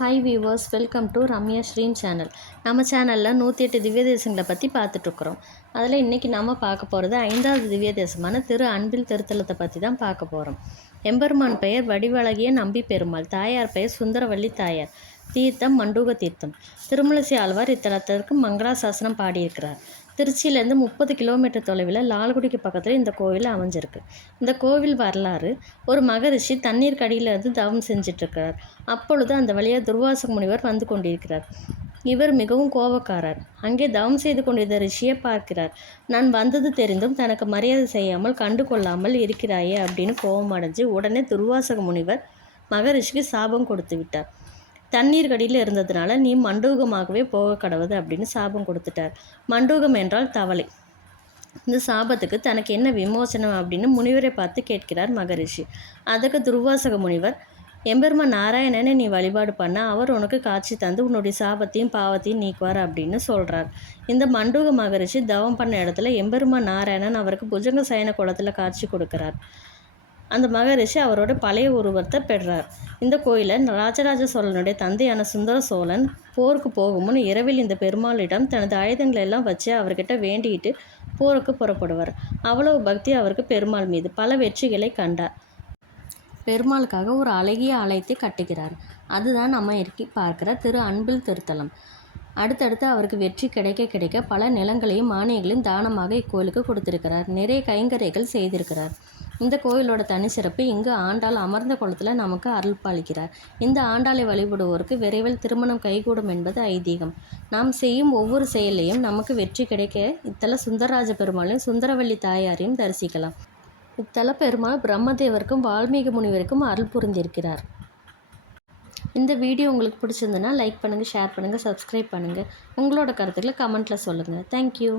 Hi viewers, welcome to Ramya ஸ்ரீம் channel. நம்ம சேனலில் 108 திவ்ய தேசங்களை பற்றி பார்த்துட்ருக்குறோம். அதில் இன்றைக்கி நம்ம பார்க்க போகிறது 5வது திவ்ய தேசமான திரு அன்பில் திருத்தலத்தை பற்றி தான் பார்க்க போகிறோம். எம்பெருமான் பெயர் வடிவழகிய நம்பி பெருமாள், தாயார் பெயர் சுந்தரவள்ளி தாயார், தீர்த்தம் மண்டூக தீர்த்தம். திருமழிசை ஆழ்வார் இத்தலத்திற்கு மங்களாசாசனம் பாடியிருக்கிறார். திருச்சியிலேருந்து 30 கிலோமீட்டர் தொலைவில் லால்குடிக்கு பக்கத்தில் இந்த கோவில் அமைஞ்சிருக்கு. இந்த கோவில் வரலாறு: ஒரு மகரிஷி தண்ணீர் கடியிலிருந்து தவம் செஞ்சிட்ருக்கிறார். அப்பொழுது அந்த வழியாக துர்வாச முனிவர் வந்து கொண்டிருக்கிறார். இவர் மிகவும் கோபக்காரர். அங்கே தவம் செய்து கொண்டிருந்த ரிஷியை பார்க்கிறார். நான் வந்தது தெரிந்தும் தனக்கு மரியாதை செய்யாமல் கண்டு கொள்ளாமல் இருக்கிறாயே அப்படின்னு கோபம் அடைஞ்சு உடனே துர்வாசக முனிவர் மகரிஷிக்கு சாபம் கொடுத்து விட்டார். தண்ணீர் கடியில் இருந்ததுனால நீ மண்டூகமாகவே போக கடவுது அப்படின்னு சாபம் கொடுத்துட்டார். மண்டூகம் என்றால் தவளை. இந்த சாபத்துக்கு தனக்கு என்ன விமோசனம் அப்படின்னு முனிவரை பார்த்து கேட்கிறார் மகரிஷி. அதுக்கு துர்வாசக முனிவர், எம்பெருமான் நாராயணனை நீ வழிபாடு பண்ண அவர் உனக்கு காட்சி தந்து உன்னுடைய சாபத்தையும் பாவத்தையும் நீக்குவார் அப்படின்னு சொல்கிறார். இந்த மண்டூக மகரிஷி தவம் பண்ண இடத்துல எம்பெருமான் நாராயணன் அவருக்கு புஜங்க சயன குளத்தில் காட்சி கொடுக்கிறார். அந்த மகரிஷி அவரோட பழைய உருவத்தை பெறுறார். இந்த கோயிலை ராஜராஜ சோழனுடைய தந்தையான சுந்தர சோழன் போருக்கு போகும் முன் இரவில் இந்த பெருமாளிடம் தனது ஆயுதங்களை எல்லாம் வச்சு அவர்கிட்ட வேண்டிட்டு போருக்கு புறப்படுவார். அவ்வளவு பக்தி அவருக்கு பெருமாள் மீது. பல வெற்றிகளை கண்டார். பெருமாளுக்காக ஒரு அழகிய ஆலயத்தை கட்டுகிறார். அதுதான் நம்ம இறுக்கி பார்க்குற திரு அன்பில் திருத்தலம். அடுத்தடுத்து அவருக்கு வெற்றி கிடைக்க கிடைக்க பல நிலங்களையும் மானியங்களையும் தானமாக இக்கோயிலுக்கு கொடுத்திருக்கிறார். நிறைய கைங்கரைகள் செய்திருக்கிறார். இந்த கோயிலோட தனி சிறப்பு, இங்கு ஆண்டாள் அமர்ந்த குளத்தில் நமக்கு அருள் பாலிக்கிறார். இந்த ஆண்டாளை வழிபடுவோருக்கு விரைவில் திருமணம் கைகூடும் என்பது ஐதீகம். நாம் செய்யும் ஒவ்வொரு செயலையும் நமக்கு வெற்றி கிடைக்க இத்தல சுந்தரராஜ பெருமாளையும் சுந்தரவள்ளி தாயாரையும் தரிசிக்கலாம். இத்தல பெருமாள் பிரம்மதேவருக்கும் வால்மீகி முனிவருக்கும் அருள் புரிந்திருக்கிறார். இந்த வீடியோ உங்களுக்கு பிடிச்சிருந்ததுன்னா லைக் பண்ணுங்கள், ஷேர் பண்ணுங்கள், சப்ஸ்கிரைப் பண்ணுங்கள். உங்களோட கருத்துக்களை கமெண்ட்டில் சொல்லுங்கள். தேங்க்யூ.